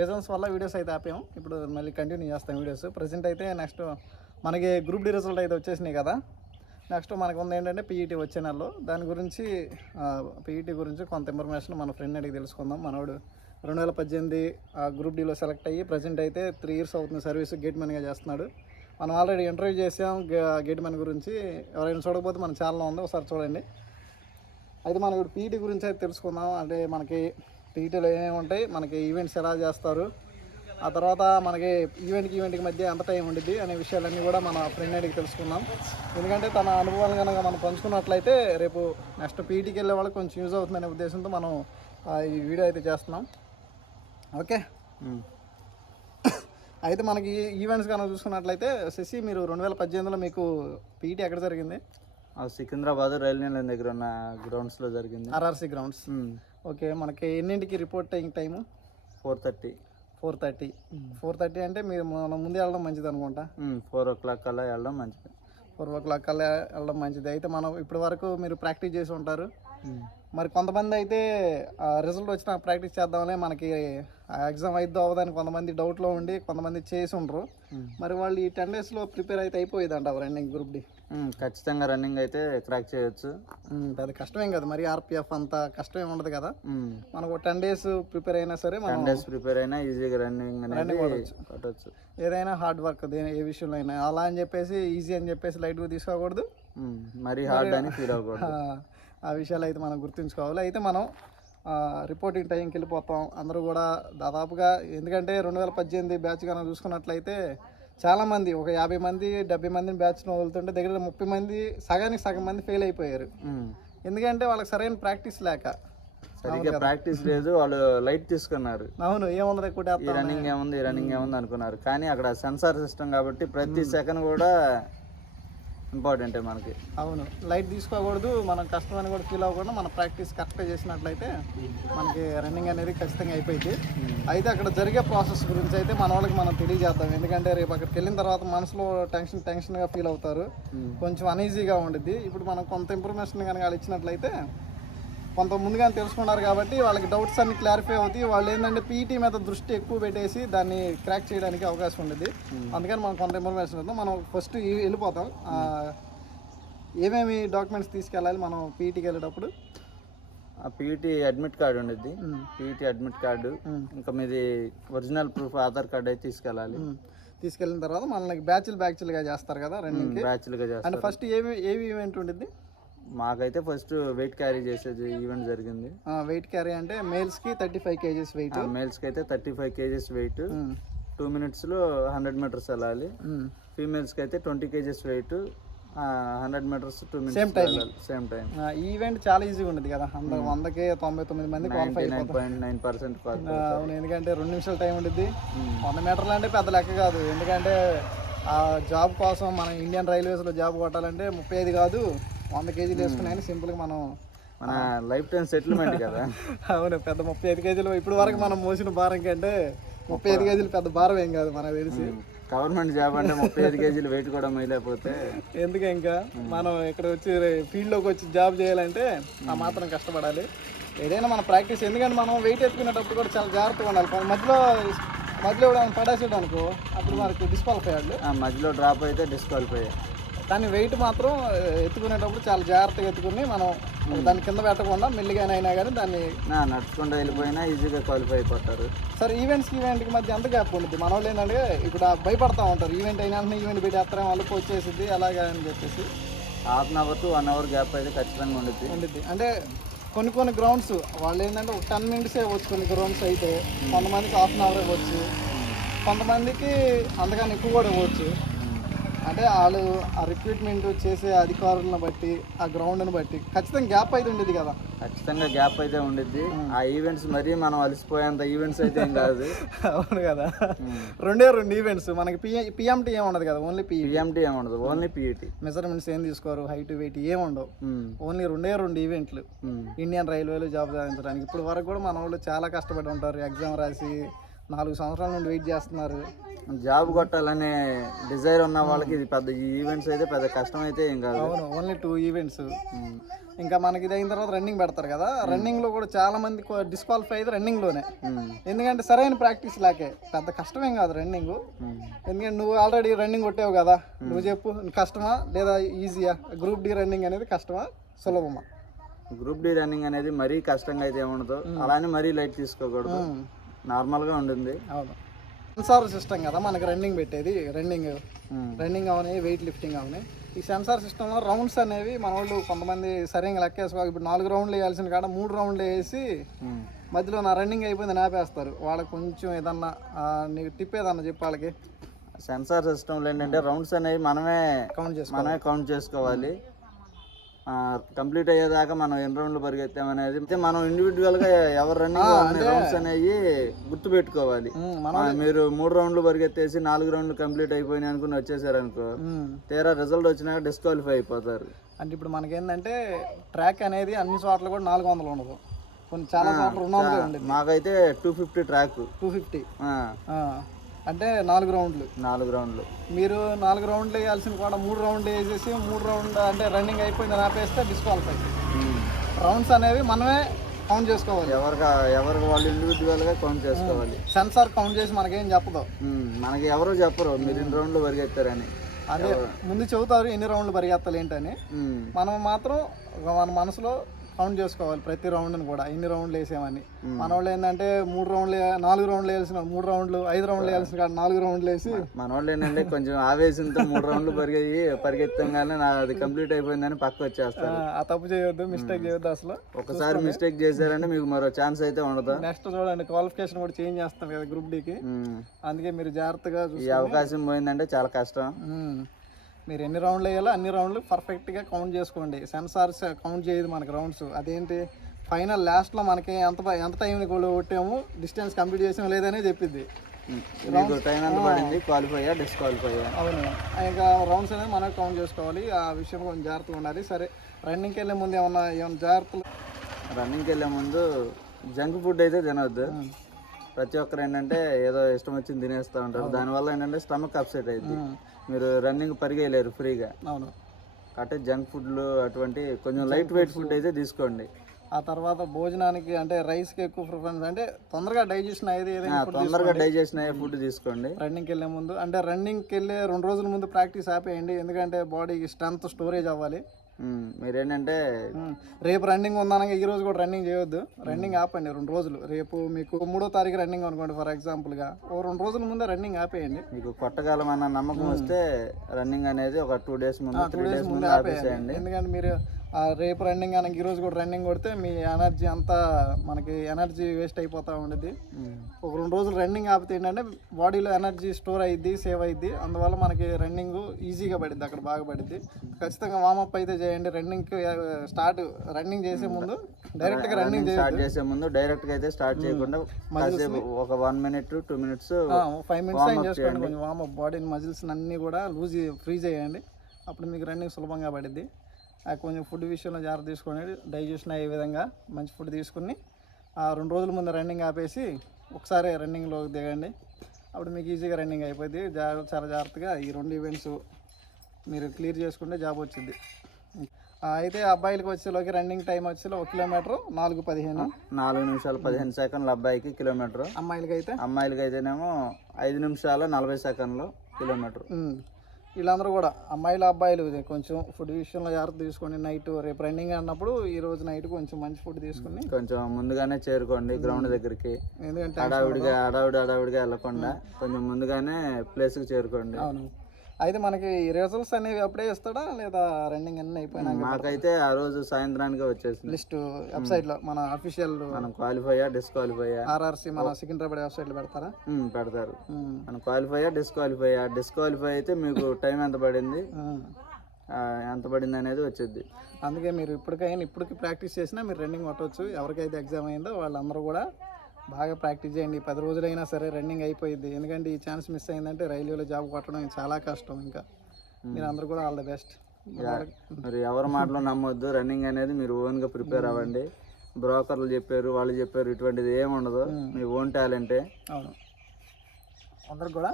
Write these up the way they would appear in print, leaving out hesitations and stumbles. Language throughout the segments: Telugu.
రీజన్స్ వల్ల వీడియోస్ అయితే ఆపాము. ఇప్పుడు మళ్ళీ కంటిన్యూ చేస్తాం వీడియోస్. ప్రజెంట్ అయితే నెక్స్ట్ మనకి గ్రూప్ డి రిజల్ట్ అయితే వచ్చేసినాయి కదా. నెక్స్ట్ మనకు ఉంది ఏంటంటే పీఈటీ వచ్చే నెలలో. దాని గురించి పీఈటీ గురించి కొంత ఇన్ఫర్మేషన్ మన ఫ్రెండ్ అడిగి తెలుసుకుందాం. మనోడు 2018 గ్రూప్ డీలో సెలెక్ట్ అయ్యి ప్రజెంట్ అయితే 3 years అవుతుంది సర్వీస్ గేట్ మ్యాన్గా చేస్తున్నాడు. మనం ఆల్రెడీ ఇంటర్వ్యూ చేసాం గేట్ మ్యాన్ గురించి. ఎవరైనా చూడకపోతే మన ఛానల్లో ఉంది, ఒకసారి చూడండి. అయితే మనం ఇప్పుడు పీఈటీ గురించి అయితే తెలుసుకుందాం. అంటే మనకి పీఈటీలో ఏమేమి ఉంటాయి, మనకి ఈవెంట్స్ ఎలా చేస్తారు, ఆ తర్వాత మనకి ఈవెంట్కి మధ్య ఎంత టైం ఉండిద్ది అనే విషయాలన్నీ కూడా మన ఫ్రెండ్ అడిగి తెలుసుకుందాం. ఎందుకంటే తన అనుభవాలు కనుక మనం పంచుకున్నట్లయితే రేపు నెక్స్ట్ పీఈటీకి వెళ్ళే వాళ్ళకి కొంచెం యూజ్ అవుతుందనే ఉద్దేశంతో మనం ఈ వీడియో అయితే చేస్తున్నాం. ఓకే, అయితే మనకి ఈవెంట్స్ కనుక చూసుకున్నట్లయితే శశి, మీరు 2018లో మీకు పీఈటీ ఎక్కడ జరిగింది? సికింద్రాబాద్ రైల్వే లైన్ దగ్గర ఉన్న గ్రౌండ్స్లో జరిగింది, ఆర్ఆర్సీ గ్రౌండ్స్. ఓకే, మనకి ఎన్నింటికి రిపోర్టింగ్ టైము? 4:30. 4:30 అంటే మీరు మనం ముందు వెళ్ళడం మంచిది అనుకుంటా. 4 o'clock కల్లా వెళ్ళడం మంచిది. 4 o'clock కల్లా వెళ్ళడం మంచిది. అయితే మనం ఇప్పటి వరకు మీరు ప్రాక్టీస్ చేసి ఉంటారు. మరి కొంతమంది అయితే రిజల్ట్ వచ్చినా ప్రాక్టీస్ చేద్దామని మనకి ఎగ్జామ్ అయిద్దో అవ్వదని కొంతమంది డౌట్లో ఉండి కొంతమంది చేసి ఉండరు. మరి వాళ్ళు ఈ 10 daysలో ప్రిపేర్ అయితే అయిపోయేదంట రన్నింగ్ గ్రూప్ డి. ఖచ్చితంగా రన్నింగ్ అయితే క్రాక్ చేయొచ్చు. పెద్ద కష్టమేం కదా, మరి ఆర్పిఎఫ్ అంత కష్టమేం ఉండదు కదా. మనకు 10 days ప్రిపేర్ అయినా సరే 10 days ప్రిపేర్ అయినా ఈజీగా రన్నింగ్ కొట్టచ్చు. ఏదైనా హార్డ్ వర్క్ ఏ విషయంలో అయినా. అలా అని చెప్పేసి ఈజీ అని చెప్పేసి లైట్గా తీసుకోకూడదు, మరి హార్డ్ అని ఫీల్ అవ్వకూడదు. ఆ విషయాలు అయితే మనం గుర్తుంచుకోవాలి. అయితే మనం రిపోర్టింగ్ టైంకి వెళ్ళిపోతాం అందరూ కూడా దాదాపుగా. ఎందుకంటే 2018 బ్యాచ్ కనుక చూసుకున్నట్లయితే చాలామంది ఒక 50 మంది 70 మందిని బ్యాచ్ను వదులుతుంటే దగ్గర 30 మంది సగం మంది ఫెయిల్ అయిపోయారు. ఎందుకంటే వాళ్ళకి సరైన ప్రాక్టీస్ లేక. సరిగ్గా ప్రాక్టీస్ లేదు, వాళ్ళు లైట్ తీసుకున్నారు. అవును, ఏముంది ఈ రన్నింగ్ ఏముంది అనుకున్నారు. కానీ అక్కడ సెన్సార్ సిస్టమ్ కాబట్టి ప్రతి సెకండ్ కూడా ఇంపార్టెంటే మనకి. అవును, లైట్ తీసుకోకూడదు, మనం కష్టం అని కూడా ఫీల్ అవ్వకుండా మన ప్రాక్టీస్ కరెక్ట్గా చేసినట్లయితే మనకి రన్నింగ్ అనేది ఖచ్చితంగా అయిపోయింది. అయితే అక్కడ జరిగే ప్రాసెస్ గురించి అయితే మన వాళ్ళకి మనం తెలియజేద్దాం. ఎందుకంటే రేపు అక్కడికి వెళ్ళిన తర్వాత మనసులో టెన్షన్గా ఫీల్ అవుతారు, కొంచెం అనీజీగా ఉండిద్ది. ఇప్పుడు మనం కొంత ఇన్ఫర్మేషన్ కనుక వాళ్ళు ఇచ్చినట్లయితే కొంత ముందుగానే తెలుసుకున్నారు కాబట్టి వాళ్ళకి డౌట్స్ అన్ని క్లారిఫై అవుతాయి. వాళ్ళు ఏంటంటే పీఈటీ మీద దృష్టి ఎక్కువ పెట్టేసి దాన్ని క్రాక్ చేయడానికి అవకాశం ఉండేది. అందుకని మనం కొంత ఇన్ఫర్మేషన్ ఇద్దాం. మనం ఫస్ట్ వెళ్ళిపోతాం. ఏమేమి డాక్యుమెంట్స్ తీసుకెళ్ళాలి మనం పీఈటీకి వెళ్ళేటప్పుడు? పీఈటీ అడ్మిట్ కార్డు ఉండేది. పీఈటీ అడ్మిట్ కార్డు, ఇంకా మీది ఒరిజినల్ ప్రూఫ్ ఆధార్ కార్డు అయితే తీసుకెళ్ళాలి. తీసుకెళ్ళిన తర్వాత మనకి బ్యాచ్లుగా చేస్తారు కదా రన్నింగ్. బ్యాచ్లుగా చేస్తారు. అండ్ ఫస్ట్ ఏవి ఈవెంట్ ఉండిద్ది? మాకైతే ఫస్ట్ వెయిట్ క్యారీ చేసేది ఈవెంట్ జరిగింది. వెయిట్ క్యారీ అంటే మేల్స్కి 35 kgs వెయిట్. మేల్స్కి అయితే 35 kgs వెయిట్. 2 minutesలో 100 meters వెళ్ళాలి. ఫీమేల్స్కి అయితే 20 kgs weight, 100 meters 2 minutes same time. ఈ ఈవెంట్ చాలా ఈజీగా ఉండదు కదా. 100కి 99 మంది క్వాలిఫై 99.9% క్వాలిఫై. అవును, ఎందుకంటే 2 నిమిషాల టైం ఉండిద్ది. 100 meterలు అంటే పెద్ద లెక్క కాదు. ఎందుకంటే ఆ జాబ్ కోసం మనం ఇండియన్ రైల్వేస్లో జాబ్ కొట్టాలంటే 35 కాదు 100 kgs వేసుకున్నాయని సింపుల్గా మన లైఫ్ టైం సెటిల్మెంట్ కదా. అవును, పెద్ద 35 kgs ఇప్పుడు వరకు మనం మోసిన భారం కంటే 35 kgs పెద్ద భారం ఏం కాదు మనకు తెలిసి. గవర్నమెంట్ జాబ్ అంటే 35 kgs వెయిట్ కూడా మైలేకపోతే ఎందుకు ఇంకా మనం ఇక్కడ వచ్చి ఫీల్డ్లోకి వచ్చి జాబ్ చేయాలంటే ఆ మాత్రం కష్టపడాలి. ఏదైనా మన ప్రాక్టీస్. ఎందుకంటే మనం వెయిట్ ఎత్తుకునేటప్పుడు కూడా చాలా జాగ్రత్తగా ఉండాలి. మధ్యలో పడేసాడు అనుకో అప్పుడు మనకు డిస్క్వాలిఫై అయ్యాడు. మధ్యలో డ్రాప్ అయితే డిస్క్వాలిఫై. కానీ వెయిట్ మాత్రం ఎత్తుకునేటప్పుడు చాలా జాగ్రత్తగా ఎత్తుకుని మనం దాని కింద పెట్టకుండా మెల్లిగానైనా కానీ దాన్ని నడుచుకుంటూ వెళ్ళిపోయినా ఈజీగా క్వాలిఫై అయిపోతారు. సరే, ఈవెంట్కి మధ్య ఎంత గ్యాప్ ఉంటుంది? మన వాళ్ళు ఏంటంటే ఇప్పుడు భయపడతా ఉంటారు, ఈవెంట్ అయినా ఈవెంట్ పెట్టేస్తారేమో వాళ్ళకి వచ్చేసింది అలాగా అని చెప్పేసి. 1/2 hour to 1 hour గ్యాప్ అయితే ఖచ్చితంగా ఉండిద్ది. అంటే కొన్ని గ్రౌండ్స్ వాళ్ళు ఏంటంటే ఒక 10 minutes ఇవ్వచ్చు. కొన్ని గ్రౌండ్స్ అయితే కొంతమందికి 1/2 hour ఇవ్వచ్చు, కొంతమందికి అంతకన్నా ఎక్కువ కూడా ఇవ్వచ్చు. అంటే వాళ్ళు ఆ రిక్రూట్మెంట్ చేసే అధికారులను బట్టి ఆ గ్రౌండ్ని బట్టి ఖచ్చితంగా గ్యాప్ అయితే ఉండేది కదా. ఖచ్చితంగా గ్యాప్ అయితే ఉండిద్ది. ఆ ఈవెంట్స్ మరీ మనం అలసిపోయేంత ఈవెంట్స్ అయితే ఏం కాదు. అవును కదా, 2 ఈవెంట్స్ మనకి. పిఎంటీ ఏమి ఉండదు కదా, పిఎంటీ ఏమి ఉండదు, ఓన్లీ పీఈటీ. మెజర్మెంట్స్ ఏం తీసుకోరు, హైట్ వెయిట్ ఏమి ఉండవు, ఓన్లీ 2 ఈవెంట్లు ఇండియన్ రైల్వేలో జాబ్ సాధించడానికి. ఇప్పుడు వరకు కూడా మన వాళ్ళు చాలా కష్టపడి ఉంటారు, ఎగ్జామ్ రాసి 4 సంవత్సరాల నుండి వెయిట్ చేస్తున్నారు. జాబ్ కొట్టాలనే డిజైర్ ఉన్న వాళ్ళకి ఇది పెద్ద ఈవెంట్స్ అయితే పెద్ద కష్టం అయితే ఏం కాదు. అవును, ఓన్లీ 2 ఈవెంట్స్. ఇంకా మనకి ఇది అయిన తర్వాత రన్నింగ్ పెడతారు కదా, రన్నింగ్లో కూడా చాలా మంది డిస్క్వాలిఫై అయితే రన్నింగ్లోనే. ఎందుకంటే సరైన ప్రాక్టీస్ లాకే, పెద్ద కష్టమేం కాదు రన్నింగ్. ఎందుకంటే నువ్వు ఆల్రెడీ రన్నింగ్ కొట్టావు కదా, నువ్వు చెప్పు కష్టమా లేదా ఈజీయా? గ్రూప్ డి రన్నింగ్ అనేది కష్టమా సులభమా? గ్రూప్ డి రన్నింగ్ అనేది మరీ కష్టంగా అయితే ఏముండదు, అలానే మరీ లైట్ తీసుకోకూడదు, నార్మల్గా ఉంటుంది. అవును, సెన్సార్ సిస్టమ్ కదా మనకి రన్నింగ్ పెట్టేది. రన్నింగ్ అవని, వెయిట్ లిఫ్టింగ్ అవని. ఈ సెన్సార్ సిస్టంలో రౌండ్స్ అనేవి మన వాళ్ళు కొంతమంది సరిగ్గా లెక్కేసుకోవాలి. ఇప్పుడు 4 రౌండ్లు వేయాల్సిన కాడ 3 రౌండ్లు వేసి మధ్యలో నా రన్నింగ్ అయిపోయింది నాపేస్తారు. వాళ్ళకి కొంచెం ఏదన్నా టిప్ ఏదన్నా చెప్పి వాళ్ళకి. సెన్సార్ సిస్టంలో ఏంటంటే రౌండ్స్ అనేవి మనమే కౌంట్ చేసుకోవాలి. కంప్లీట్ అయ్యేదాకా మనం ఎన్ని రౌండ్లు పరిగెత్తామనేది మనం ఇండివిజువల్గా ఎవరు రన్నింగ్ రౌండ్స్ అనేవి గుర్తు పెట్టుకోవాలి. మీరు 3 రౌండ్లు పరిగెత్తేసి 4 రౌండ్లు కంప్లీట్ అయిపోయినాయి అనుకుని వచ్చేసారు అనుకో, తీరా రిజల్ట్ వచ్చినాక డిస్క్వాలిఫై అయిపోతారు. అంటే ఇప్పుడు మనకేంటంటే ట్రాక్ అనేది అన్ని చోట్ల కూడా 400 ఉండదు, కొన్ని చాలా చోట్ల 200 ఉండేది. మాకైతే 250 ట్రాక్. 250 అంటే 4 రౌండ్లు. మీరు 4 రౌండ్లు వేయాల్సిన కూడా 3 రౌండ్లు వేసేసి 3 రౌండ్ అంటే రన్నింగ్ అయిపోయింది ఆపేస్తే డిస్క్వాలిఫై. రౌండ్స్ అనేవి మనమే కౌంట్ చేసుకోవాలి, ఎవరికి వాళ్ళు ఇండివిజువల్గా కౌంట్ చేసుకోవాలి. సెన్సార్ కౌంట్ చేసి మనకేం చెప్పదు, మనకి ఎవరు చెప్పరు మీరు ఎన్ని రౌండ్లు పరిగెత్తారని. అదే ముందు చెబుతారు ఎన్ని రౌండ్లు పరిగెత్తాలి ఏంటని, మనం మాత్రం మన మనసులో కౌంట్ చేసుకోవాలి ప్రతి రౌండ్ని కూడా, ఎన్ని రౌండ్లు వేసామని. మన వాళ్ళు ఏంటంటే 4 రౌండ్లు వేయాల్సిన 3 రౌండ్లు, 5 రౌండ్లు వేయాల్సిన కాదు 4 రౌండ్లు వేసి. మన వాళ్ళు ఏంటంటే కొంచెం ఆవేశంతో 3 రౌండ్లు పరిగెత్తంగానే అది కంప్లీట్ అయిపోయిందని పక్క వచ్చేస్తారు. ఆ తప్పు చేయొద్దు, మిస్టేక్ చేయొద్దు అసలు. ఒకసారి మిస్టేక్ చేశారంటే మీకు మరో ఛాన్స్ అయితే ఉండదు. నెక్స్ట్ చూడండి, క్వాలిఫికేషన్ కూడా చేంజ్ చేస్తాం కదా గ్రూప్ డికి, అందుకే మీరు జాగ్రత్తగా ఈ అవకాశం పోయిందంటే చాలా కష్టం. మీరు ఎన్ని రౌండ్లు వేయాలో అన్ని రౌండ్లు పర్ఫెక్ట్గా కౌంట్ చేసుకోండి. సెన్సార్స్ కౌంట్ చేయదు మనకి రౌండ్స్. అదేంటి ఫైనల్ లాస్ట్లో మనకి ఎంత టైంని కొట్టాము, డిస్టెన్స్ కంప్లీట్ చేసాము లేదనే చెప్పిద్ది. టైం ఎంత పడింది, క్వాలిఫైయా డిస్క్వాలిఫైయా. అవును, ఇంకా రౌండ్స్ అనేది మనం కౌంట్ చేసుకోవాలి. ఆ విషయం కొంచెం జాగ్రత్తగా ఉండాలి. సరే, రన్నింగ్కి వెళ్ళే ముందు ఏమన్నా జాగ్రత్తలు? రన్నింగ్కి వెళ్ళే ముందు జంక్ ఫుడ్ అయితే తినొద్దు. ప్రతి ఒక్కరు ఏంటంటే ఏదో ఇష్టం వచ్చింది తినేస్తూ ఉంటారు, దానివల్ల ఏంటంటే స్టమక్ అప్సెట్ అయింది, మీరు రన్నింగ్ పరిగెయలేరు ఫ్రీగా. అవును, అంటే జంక్ ఫుడ్లు అటువంటి కొంచెం లైట్ వెయిట్ ఫుడ్ అయితే తీసుకోండి. ఆ తర్వాత భోజనానికి అంటే రైస్కి ఎక్కువ ప్రిఫరెన్స్, అంటే తొందరగా డైజెషన్ అయ్యేది అయ్యే ఫుడ్ తీసుకోండి రన్నింగ్కి వెళ్ళే ముందు. అంటే రన్నింగ్కి వెళ్ళే 2 రోజుల ముందు ప్రాక్టీస్ ఆపేయండి, ఎందుకంటే బాడీకి స్ట్రెంత్ స్టోరేజ్ అవ్వాలి. మీరేంటంటే రేపు రన్నింగ్ ఉందనగా ఈ రోజు కూడా రన్నింగ్ చేయొద్దు, రన్నింగ్ ఆపండి 2 రోజులు. రేపు మీకు 3వ తారీఖు రన్నింగ్ అనుకోండి ఫర్ ఎగ్జాంపుల్గా, 2 రోజుల ముందే రన్నింగ్ ఆపేయండి. మీకు కొట్టగలం అన్న నమ్మకం వస్తే రన్నింగ్ అనేది ఒక 2 డేస్ ముందు 3 డేస్ ముందు ఆపేసేయండి. ఎందుకంటే మీరు రేపు రన్నింగ్ అనగా ఈరోజు కూడా రన్నింగ్ కొడితే మీ ఎనర్జీ అంతా మనకి ఎనర్జీ వేస్ట్ అయిపోతూ ఉండేది. ఒక 2 రోజులు రన్నింగ్ ఆపితే ఏంటంటే బాడీలో ఎనర్జీ స్టోర్ అయ్యిద్ది, సేవ్ అయ్యిద్ది, అందువల్ల మనకి రన్నింగ్ ఈజీగా పడిద్ది, అక్కడ బాగా పడిద్ది. ఖచ్చితంగా వామప్ అయితే చేయండి. రన్నింగ్ చేసే ముందు డైరెక్ట్గా రన్నింగ్ స్టార్ట్ చేసే ముందు డైరెక్ట్గా అయితే స్టార్ట్ చేయకుండా ఒక 1 minute 2 minutes 5 minutes అయిన చేసుకోండి. కొంచెం వామప్, బాడీని మజిల్స్ అన్నీ కూడా ఫ్రీ చేయండి, అప్పుడు మీకు రన్నింగ్ సులభంగా పడిద్ది. కొంచెం ఫుడ్ విషయంలో జాగ్రత్త తీసుకోండి, డైజెషన్ అయ్యే విధంగా మంచి ఫుడ్ తీసుకుని 2 రోజుల ముందు రన్నింగ్ ఆపేసి ఒకసారి రన్నింగ్లోకి దిగండి, అప్పుడు మీకు ఈజీగా రన్నింగ్ అయిపోద్ది. చాలా జాగ్రత్తగా ఈ 2 ఈవెంట్స్ మీరు క్లియర్ చేసుకుంటే జాబ్ వచ్చింది. అయితే అబ్బాయిలకి వచ్చేలోకి రన్నింగ్ టైం వచ్చేలో 1 కిలోమీటర్ 4:15 4 నిమిషాలు 15 సెకండ్లు అబ్బాయికి కిలోమీటర్, అమ్మాయిలకి అయితేనేమో 5 నిమిషాలు 40 సెకండ్లు కిలోమీటర్. వీళ్ళందరూ కూడా అమ్మాయిలు అబ్బాయిలు కొంచెం ఫుడ్ విషయంలో జాగ్రత్త తీసుకొని నైట్ రేపు రన్నింగ్ అన్నప్పుడు ఈ రోజు నైట్ కొంచెం మంచి ఫుడ్ తీసుకుని కొంచెం ముందుగానే చేరుకోండి గ్రౌండ్ దగ్గరికి. ఎందుకంటే హడావుడిగా వెళ్ళకుండా కొంచెం ముందుగానే ప్లేస్కి చేరుకోండి. అవును, అయితే మనకి రిజల్ట్స్ అనేవి అప్పుడే ఇస్తాడా లేదా రన్నింగ్ అన్నీ అయిపోయినాక? మాకైతే ఆ రోజు సాయంత్రానికి వచ్చేసింది లిస్ట్ వెబ్సైట్లో, మన అఫీషియల్ మనం క్వాలిఫైయా డిస్క్వాలిఫైయా ఆర్ఆర్సీ మన సికింద్రాబాద్ వెబ్సైట్లో పెడతారా? పెడతారు. మనం క్వాలిఫైయా డిస్క్వాలిఫై అయితే మీకు టైం ఎంత పడింది అనేది వచ్చింది. అందుకే మీరు ఇప్పటికి ప్రాక్టీస్ చేసినా మీరు రన్నింగ్ కొట్టవచ్చు. ఎవరికైతే ఎగ్జామ్ అయిందో వాళ్ళందరూ కూడా బాగా ప్రాక్టీస్ చేయండి. 10 రోజులైనా సరే రన్నింగ్ అయిపోయింది, ఎందుకంటే ఈ ఛాన్స్ మిస్ అయిందంటే రైల్వేలో జాబ్ కొట్టడం చాలా కష్టం. ఇంకా మీరు అందరూ కూడా ఆల్ ద బెస్ట్. మరి ఎవరి మాటలో నమ్మొద్దు, రన్నింగ్ అనేది మీరు ఓన్గా ప్రిపేర్ అవ్వండి. బ్రోకర్లు చెప్పారు, వాళ్ళు చెప్పారు, ఇటువంటిది ఏమి ఉండదు, మీ ఓన్ టాలెంటే. అవును. అందరికి కూడా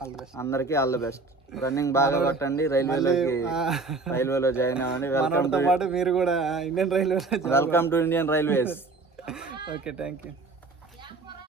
ఆల్ ది బెస్ట్. అందరికీ ఆల్ ది బెస్ట్. రన్నింగ్ బాగా కొట్టండి, రైల్వేలో జాయిన్ అవ్వండి. మనతో పాటు మీరు కూడా Indian railway. Welcome to Indian railways. Okay, thank you.